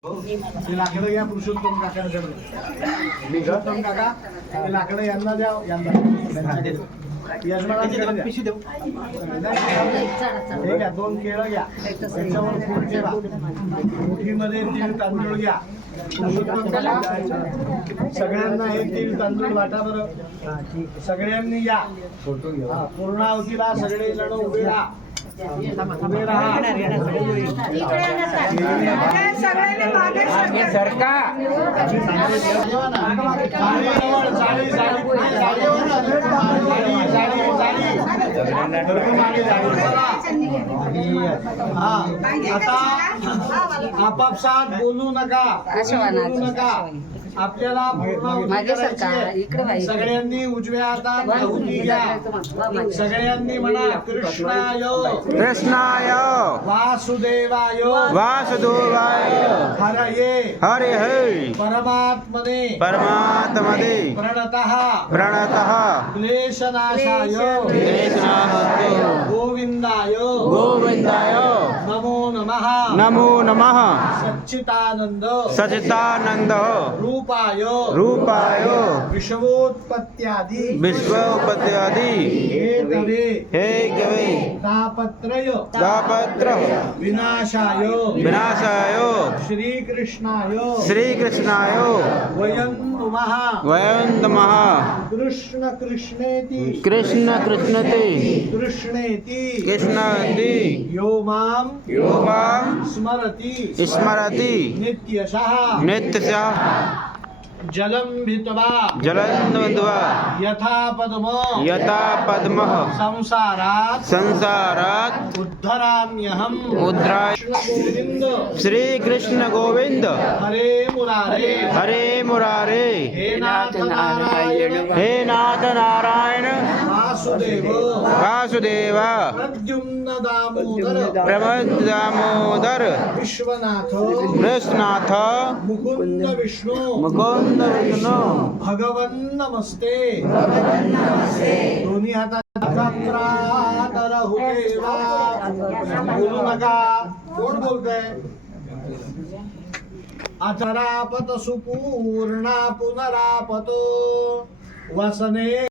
ते लाकडं घ्या पुरुषोत्तम काकांकडे. पुरुषोत्तम काका ते लाकडं यांना द्या, यांना यजमानांकडे द्या. हे घ्या, 2 केळं घ्या, त्याच्यावर फूल ठेवा. मुठीमध्ये तीळ तांदूळ घ्या. पुरुषोत्तम काका सगळ्यांना हे तीळ तांदूळ वाटा बरं. सगळ्यांनी या पूर्णाहुतीला सगळे जण उभे राहा. उभे राहा. आता आपापसात बोलू नका, बोलू नका. आपल्याला सगळ्यांनी उजव्या हातात आहुती घ्या. सगळ्यांनी म्हणा कृष्णाय कृष्णाय वासुदेवाय वासुदेवाय हरये हरे परमात्मने परमात्मने प्रणतः प्रणतः क्लेशनाशाय गोविंदाय गोविंदाय नमो नमः. नमो नमः. सच्चिदानंद सच्चिदानंद रूपाय रूपाय विश्वोत्पत्त्यादि विश्वोपत्यादि हे गवे तापत्रय दापत्र विनाशाय विनाशाय श्रीकृष्णाय वयं नुमः. वयं नमः. कृष्ण कृष्णेति कृष्ण कृष्णते कृष्णेति कृष्णति यो मां स्मरति स्मरति नित्यशः नित्यशः जलं भित्वा जलन्द्वा यथा पद्मः संसारात् उद्धराम्यहम्. उद्धाय. गोविंद श्री कृष्ण गोविंद हरे मुरारे हे नाथ नारायण वासुदेव प्रद्युम्न दामोदर विश्वनाथ कृष्णनाथ मुकुंद विष्णु मुकुंद विष्णु भगवन् नमस्ते. दोन्ही हातात बोलू नका. कोण बोलतंय? अचरापत सुपूर्णा पुनरापतो वसने